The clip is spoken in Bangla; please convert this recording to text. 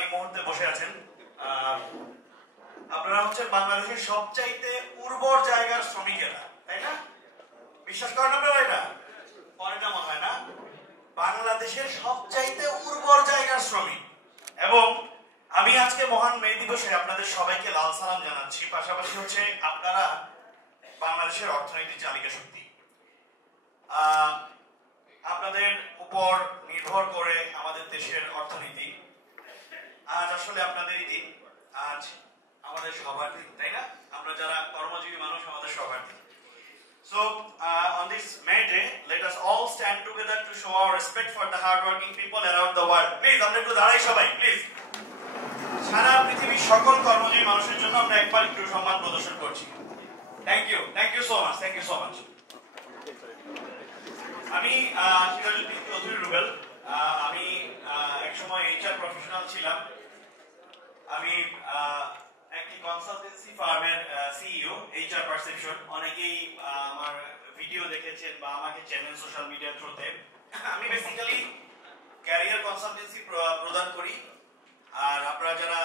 এই মুহূর্তে বসে আছেন আপনারা হচ্ছে বাংলাদেশের সবচাইতে উর্বর জায়গার শ্রমিকেরা, তাই না? বিশ্বাস করেন আপনারা এটা? পরেটা মনে হয় না। বাংলাদেশের সবচাইতে উর্বর জায়গার শ্রমিক। এবং আমি আজকে মহান মে দিবসে আপনাদের সবাইকে লাল সালাম জানাচ্ছি। পাশাপাশি হচ্ছে আপনারা বাংলাদেশের অর্থনৈতিক চালিকা শক্তি। আপনাদের উপর নির্ভর করে আমাদের দেশের অর্থনীতি। আজ আসলে আপনাদেরই দিন, আজ আমাদের সবার দিন, তাই না? আমরা যারা কর্মজীবী মানুষ আমাদের সবার দিন। So on this May Day, let us all stand together to show our respect for the hardworking people around the world. Please, আমরা একটু দাঁড়াই সবাই, প্লিজ। সারা পৃথিবীর সকল কর্মজীবী মানুষের জন্য আমরা একবার একটু সম্মান প্রদর্শন করছি। Thank you so much. আমি সিরাজউদ্দিন চৌধুরী রুবেল। আমি একসময় এইচআর প্রফেশনাল ছিলাম। আমি একটি কনসালটেন্সি ফার্মের সিইও, এইচআর পারসেপশন। অনেকেই আমার ভিডিও দেখেছেন বা আমাকে চেনেন সোশ্যাল মিডিয়ার থ্রুতে। আমি বেসিক্যালি ক্যারিয়ার কনসালটেন্সি প্রদান করি। আর আপনারা যারা